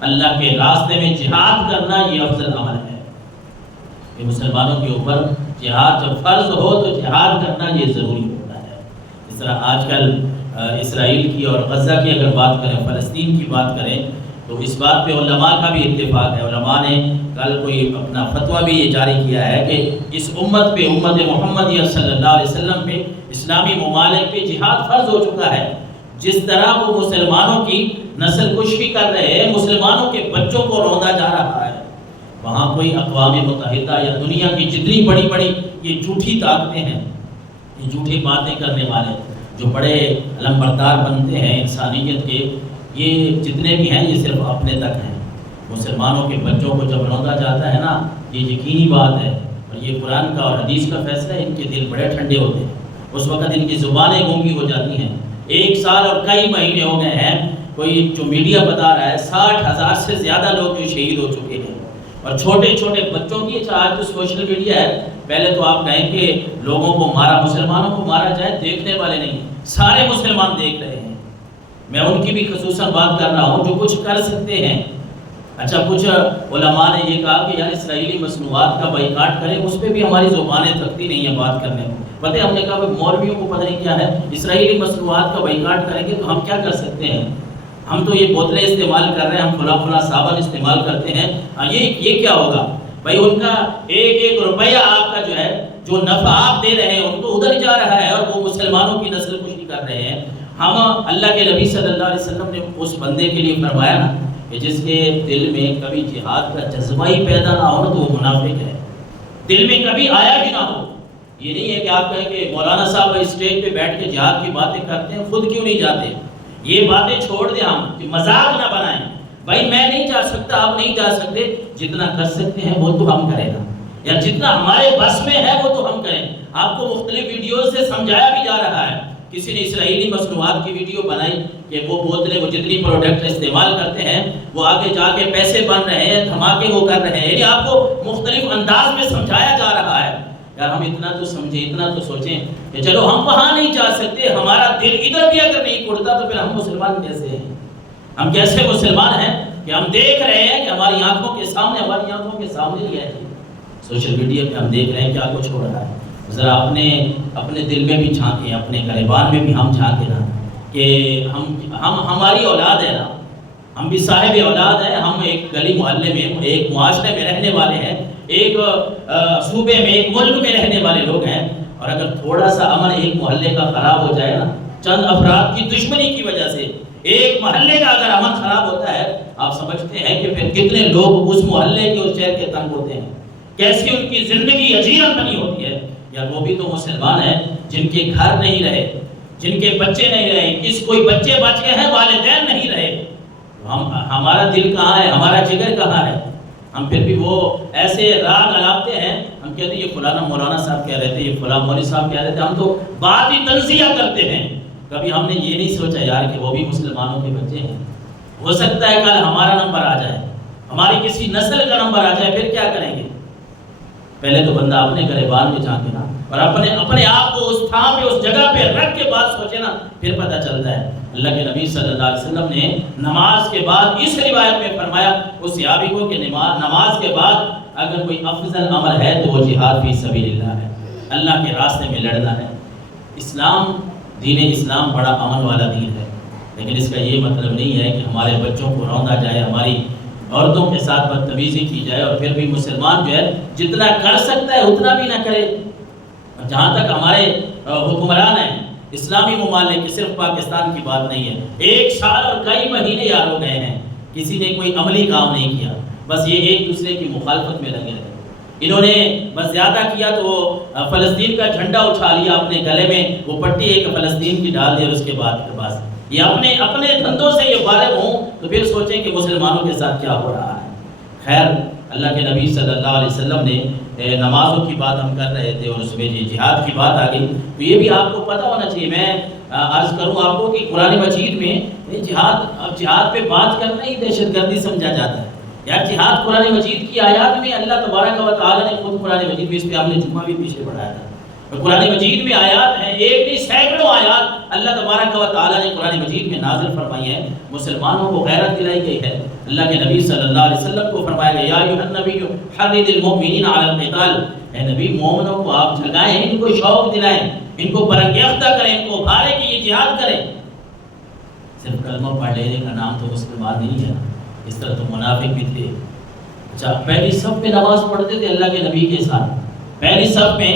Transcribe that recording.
اللہ کے راستے میں جہاد کرنا یہ افضل عمل ہے۔ کہ مسلمانوں کے اوپر جہاد جب فرض ہو تو جہاد کرنا یہ ضروری ہوتا ہے۔ اس طرح آج کل اسرائیل کی اور غزہ کی اگر بات کریں، فلسطین کی بات کریں، تو اس بات پہ علماء کا بھی اتفاق ہے۔ علماء نے کل کوئی اپنا فتویٰ بھی یہ جاری کیا ہے کہ اس امت پہ، امت محمدیہ صلی اللہ علیہ وسلم پہ، اسلامی ممالک پہ جہاد فرض ہو چکا ہے۔ جس طرح وہ مسلمانوں کی نسل کشی کر رہے ہیں، مسلمانوں کے بچوں کو روندا جا رہا ہے، وہاں کوئی اقوام متحدہ یا دنیا کی جتنی بڑی بڑی یہ جھوٹی طاقتیں ہیں، یہ جھوٹی باتیں کرنے والے جو بڑے علمبردار بنتے ہیں انسانیت کے، یہ جتنے بھی ہیں یہ صرف اپنے تک ہیں۔ مسلمانوں کے بچوں کو جب روندا جاتا ہے نا، یہ یقینی بات ہے، اور یہ قرآن کا اور حدیث کا فیصلہ ہے، ان کے دل بڑے ٹھنڈے ہوتے ہیں۔ اس وقت ان کی زبانیں گونگی ہو جاتی ہیں۔ 1 سال اور کئی مہینے ہو گئے ہیں، کوئی جو میڈیا بتا رہا ہے 60,000 سے زیادہ لوگ جو شہید ہو چکے ہیں، اور چھوٹے چھوٹے بچوں کی، آج تو سوشل میڈیا ہے، پہلے تو آپ کہیں کہ لوگوں کو مارا، مسلمانوں کو مارا جائے، دیکھنے والے نہیں، سارے مسلمان دیکھ رہے ہیں۔ میں ان کی بھی خصوصاً بات کر رہا ہوں جو کچھ کر سکتے ہیں۔ اچھا، کچھ علماء نے یہ کہا کہ یار اسرائیلی مصنوعات کا بائیکاٹ کریں، اس پہ بھی ہماری زبانیں تھکتی نہیں ہیں بات کرنے کو۔ پتہ ہے، ہم نے کہا مولویوں کو پتہ نہیں کیا ہے، اسرائیلی مصنوعات کا بائیکاٹ کریں گے تو ہم کیا کر سکتے ہیں؟ ہم تو یہ بوتلیں استعمال کر رہے ہیں، ہم فلاں صابن استعمال کرتے ہیں، یہ کیا ہوگا؟ بھائی ان کا ایک روپیہ آپ کا جو ہے، جو نفع آپ دے رہے ہیں ان کو ادھر جا رہا ہے، اور وہ مسلمانوں کی نسل کشی کر رہے ہیں۔ ہم اللہ کے نبی صلی اللہ علیہ وسلم نے اس بندے کے لیے فرمایا نا کہ جس کے دل میں کبھی جہاد کا جذبہ ہی پیدا نہ ہو تو وہ منافق ہے، دل میں کبھی آیا ہی نہ ہو۔ یہ نہیں ہے کہ آپ کہیں کہ مولانا صاحب اسٹیج پہ بیٹھ کے جہاد کی باتیں کرتے ہیں، خود کیوں نہیں جاتے؟ یہ باتیں چھوڑ دیں، ہم کہ مذاق نہ بنائیں۔ بھائی میں نہیں جا سکتا، آپ نہیں جا سکتے، جتنا کر سکتے ہیں وہ تو ہم کریں گا، یا جتنا ہمارے بس میں ہے وہ تو ہم کریں۔ آپ کو مختلف ویڈیوز سے سمجھایا بھی جا رہا ہے۔ کسی نے اسرائیلی مصنوعات کی ویڈیو بنائی کہ وہ بوتلیں، وہ جتنی پروڈکٹ استعمال کرتے ہیں وہ آگے جا کے پیسے بن رہے ہیں، دھماکے وہ کر رہے ہیں، یعنی آپ کو مختلف انداز میں سمجھایا جا رہا ہے۔ یار ہم اتنا تو سمجھیں، اتنا تو سوچیں کہ چلو ہم وہاں نہیں جا سکتے، ہمارا دل ادھر بھی اگر نہیں اڑتا تو پھر ہم مسلمان کیسے ہیں؟ ہم کیسے مسلمان ہیں کہ ہم دیکھ رہے ہیں کہ ہماری آنکھوں کے سامنے ہی ہے، سوشل میڈیا پہ ہم دیکھ رہے ہیں کیا کچھ ہو رہا ہے۔ ذرا اپنے دل میں بھی جھانکیں، اپنے گریبان میں بھی ہم جھانکیں نا کہ ہماری اولاد ہے نا، ہم بھی صاحب اولاد ہیں، ہم ایک گلی محلے میں، ایک معاشرے میں رہنے والے ہیں، ایک صوبے میں، ایک ملک میں رہنے والے لوگ ہیں، اور اگر تھوڑا سا امن ایک محلے کا خراب ہو جائے نا، چند افراد کی دشمنی کی وجہ سے ایک محلے کا اگر امن خراب ہوتا ہے، آپ سمجھتے ہیں کہ پھر کتنے لوگ اس محلے کے، اس شہر کے تنگ ہوتے ہیں، کیسی ان کی زندگی اجیرن بنی ہوتی ہے۔ یار وہ بھی تو مسلمان ہیں جن کے گھر نہیں رہے، جن کے بچے نہیں رہے، کوئی بچے بچ گئے ہیں، والدین نہیں رہے، ہمارا دل کہاں ہے، ہمارا جگر کہاں ہے؟ ہم پھر بھی وہ ایسے راگ الاپتے ہیں، ہم کہتے ہیں یہ فلانا مولانا صاحب کہہ رہے تھے، یہ فلاں مولوی صاحب کہہ رہے تھے، ہم تو بات ہی تنزیہ کرتے ہیں۔ کبھی ہم نے یہ نہیں سوچا یار کہ وہ بھی مسلمانوں کے بچے ہیں، ہو سکتا ہے کل ہمارا نمبر آ جائے، ہماری کسی نسل کا نمبر آ جائے، پھر کیا کریں گے؟ پہلے تو بندہ اپنے گریبان میں جھانکے نا، اور اپنے آپ کو اس تھام پہ، اس جگہ پہ رکھ کے بات سوچے نا، پھر پتہ چلتا ہے۔ اللہ کے نبی صلی اللہ علیہ وسلم نے نماز کے بعد اس روایت میں فرمایا اس صحابی کو کہ نماز کے بعد اگر کوئی افضل عمل ہے تو وہ جہاد فی سبیل اللہ ہے، اللہ کے راستے میں لڑنا ہے۔ دین اسلام بڑا امن والا دین ہے، لیکن اس کا یہ مطلب نہیں ہے کہ ہمارے بچوں کو روندا جائے، ہماری عورتوں کے ساتھ بدتمیزی کی جائے، اور پھر بھی مسلمان جو ہے جتنا کر سکتا ہے اتنا بھی نہ کرے۔ جہاں تک ہمارے حکمران ہیں اسلامی ممالک کی، صرف پاکستان کی بات نہیں ہے، 1 سال اور کئی مہینے یار ہو گئے ہیں، کسی نے کوئی عملی کام نہیں کیا، بس یہ ایک دوسرے کی مخالفت میں لگے رہے۔ انہوں نے بس زیادہ کیا تو وہ فلسطین کا جھنڈا اٹھا لیا اپنے گلے میں، وہ پٹی ایک فلسطین کی ڈال دی، اور اس کے بعد بس یہ اپنے دھندوں سے یہ فارغ ہوں تو پھر سوچیں کہ مسلمانوں کے ساتھ کیا ہو رہا ہے۔ خیر، اللہ کے نبی صلی اللہ علیہ وسلم نے نمازوں کی بات ہم کر رہے تھے، اور اس میں جہاد کی بات آ گئی، تو یہ بھی آپ کو پتہ ہونا چاہیے۔ میں عرض کروں آپ کو کہ قرآن مجید میں جہاد پہ بات کرنا ہی دہشت گردی سمجھا جاتا ہے۔ یار جہاد قرآن مجید کی آیات میں اللہ تبارک و تعالیٰ نے خود قرآن مجید میں، اس پہ آپ نے جمعہ بھی پیچھے پڑھایا تھا، قرآن مجید میں آیات ہیں، ایک نہیں سینکڑوں آیات اللہ تبارک و تعالیٰ نے قرآن مجید میں نازل فرمائی ہیں، مسلمانوں کو غیرت دلائی گئی ہے۔ اللہ کے نبی صلی اللہ علیہ وسلم کو فرمایا گیا، یا ایھا النبی حرض المؤمنین علی القتال، اے نبی مومنوں کو آپ جگائیں، ان کو شوق دلائیں، ان کو برانگیختہ کریں، ان کو ابھاریں کہ یہ جہاد کریں۔ صرف کلمہ پڑھ لینے کا نام تو مسلمان نہیں ہے، اس طرح تو منافق بھی تھے۔ اچھا، پہلی صف میں نماز پڑھتے تھے اللہ کے نبی کے ساتھ، پہلی صف میں